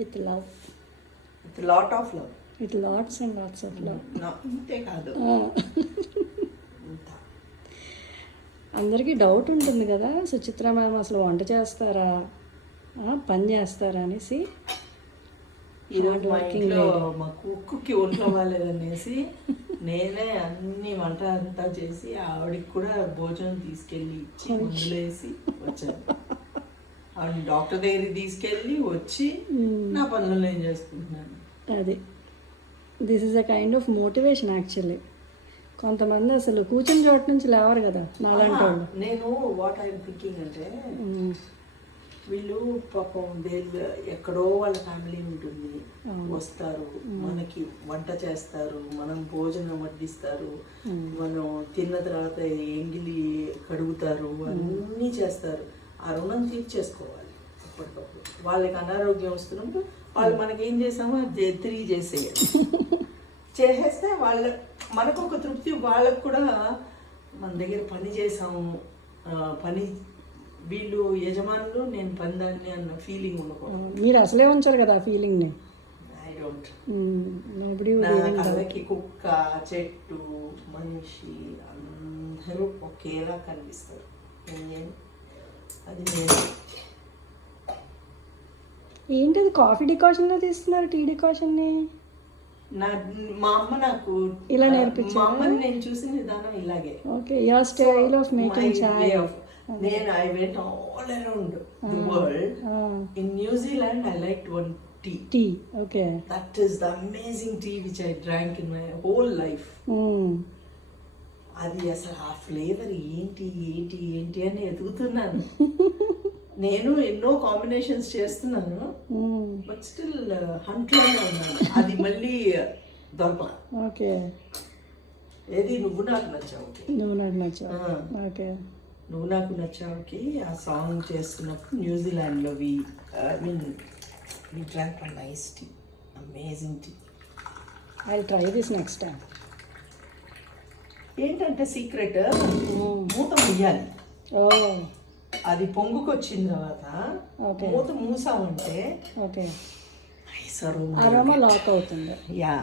With love, with lot of love, with lots and lots of love. ఇంతే కాదు, అందరికీ doubt ఉంటుంది కదా, సుచిత్ర మ్యామ్ అసలు వంట చేస్తారా, పని చేస్తారా అనేసి. ఈరోజు మా ఇంట్లో మా కుక్కుకి ఒంట్లో బాగాలేదనేసి నేనే అన్ని వంట అంతా చేసి ఆవిడకి కూడా భోజనం తీసుకెళ్ళి ఇచ్చి మందులేసి వచ్చాను. ఆవిడ డాక్టర్ దగ్గరికి తీసుకెళ్ళి వచ్చి నా పనులు నేను చేసుకుంటున్నాను. అది this is a kind of motivation actually. కొంతమంది అసలు కూర్చుని చోటు నుంచి లేవరు కదా నాలాంటి వాళ్ళు. నేను వాట్ ఐఎమ్ థింకింగ్ అంటే వీళ్ళు పాపం వీళ్ళు ఎక్కడో వాళ్ళ ఫ్యామిలీ ఉంటుంది, వస్తారు, మనకి వంట చేస్తారు, మనం భోజనం వడ్డిస్తారు, మనం తిన్న తర్వాత ఎంగిలి కడుగుతారు, అన్నీ చేస్తారు. ఆ రుణం తీర్చేసుకోవాలి అప్పటికప్పుడు. వాళ్ళకి అనారోగ్యం వస్తున్నప్పుడు వాళ్ళు మనకి ఏం చేసామో అది తిరిగి చేసేస్తే మనకు ఒక తృప్తి, వాళ్ళకు కూడా మన దగ్గర పని చేసాము, పని వీళ్ళు యజమానులు నేను పనిదాన్ని అన్న ఫీలింగ్ ఉండకూడదు. మీరు అసలే ఉంచారు కదా ఆ ఫీలింగ్ని. I don't. నా కళ్ళకి కుక్క, చెట్టు, మనిషి అందరూ ఒకేలా కనిపిస్తారు. అది నేను ఏంటది కాఫీ డికాషన్లో తీస్తున్నారు టీ డికాషన్ని? మా అమ్మ నాకు ఇలా నేర్పించారు. మా అమ్మని నేను చూసిన విధానం ఇలాగే. Okay, your style of making chai. నేను I went all around the world. In New Zealand I liked one tea. Okay, that is the amazing tea which I drank in my whole life. అది అసలు ఆ ఫ్లేవర్ ఏంటి ఏంటి ఏంటి అని ఎదుగుతున్నాను. నేను ఎన్నో కాంబినేషన్స్ చేస్తున్నాను, బట్ స్టిల్ హంట్లోనే ఉన్నాను. అది మళ్ళీ దొరక. ఓకే, ఏది నువ్వు నాకు నచ్చావుకి, నువ్వు నాకు నచ్చావు. ఓకే, నువ్వు నాకు నచ్చావుకి ఆ సాంగ్ చేస్తున్నప్పుడు న్యూజిలాండ్లో we drank one nice tea, amazing tea. I try this next time. ఏంటంటే సీక్రెట్, మూత ముయ్యాలి. ఓ, అది పొంగుకొచ్చిన తర్వాత మూత మూసామంటే okay, nice aroma aroma lock అవుతుంది. యా